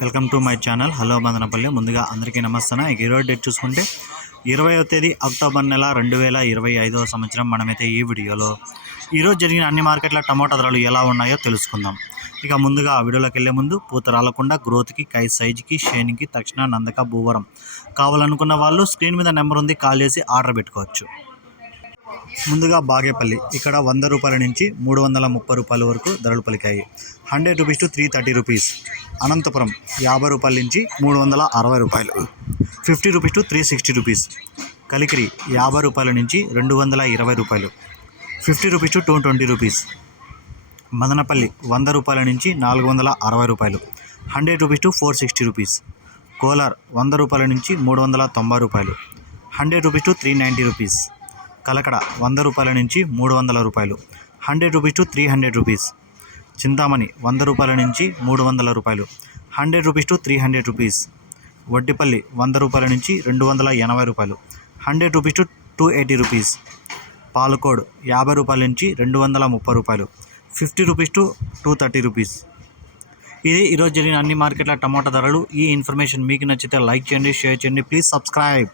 Welcome to my channel. Hello Madanapalle. ముందుగా అందరికీ నమస్తే ఈరోజు డేట్ చూసుకుంటే ఇరవైవ తేదీ అక్టోబర్ నెల రెండు వేల ఇరవై ఐదవ సంవత్సరం మనమైతే ఈ వీడియోలో. ఈరోజు జరిగిన అన్ని మార్కెట్ల టమాటా ధరలు ఎలా ఉన్నాయో తెలుసుకుందాం. ఇక ముందుగా ఆ వీడియోలోకి వెళ్ళే ముందు పూత రాలకుండా గ్రోత్కి కై సైజుకి షేన్కి తక్షణ నందక భూవరం కావాలనుకున్న వాళ్ళు స్క్రీన్ మీద నెంబర్ ఉంది కాల్ చేసి ఆర్డర్ పెట్టుకోవచ్చు. ముందుగా బాగేపల్లి. ఇక్కడ వంద రూపాయల నుంచి మూడు వందల ముప్పై రూపాయల వరకు ధరలు పలికాయి. Hundred rupees to three thirty rupees. Anantapur యాభై రూపాయల నుంచి మూడు వందల అరవై రూపాయలు. Fifty rupees to three sixty rupees. Kalikiri యాభై రూపాయల నుంచి రెండు వందల ఇరవై రూపాయలు. Fifty rupees to two twenty rupees. Madanapalle వంద రూపాయల నుంచి నాలుగు వందల అరవై రూపాయలు. Hundred rupees to four sixty rupees. Kolar వంద రూపాయల నుంచి మూడు వందల తొంభై రూపాయలు. Hundred rupees to three ninety rupees. Kalakada వంద రూపాయల నుంచి మూడు వందల రూపాయలు. Hundred rupees to three hundred rupees. Chintamani వంద రూపాయల నుంచి మూడు వందల రూపాయలు. Hundred rupees to three hundred rupees. Vaddipalli వంద రూపాయల నుంచి రెండు వందల ఎనభై రూపాయలు. Hundred rupees to two eighty rupees. Palacode యాభై రూపాయల నుంచి రెండు వందల ముప్పై రూపాయలు. Fifty rupees to two thirty rupees. ఇది ఈరోజు జరిగిన అన్ని మార్కెట్ల టమాటా ధరలు. ఈ ఇన్ఫర్మేషన్ మీకు నచ్చితే లైక్ చేయండి షేర్ చేయండి. Please subscribe.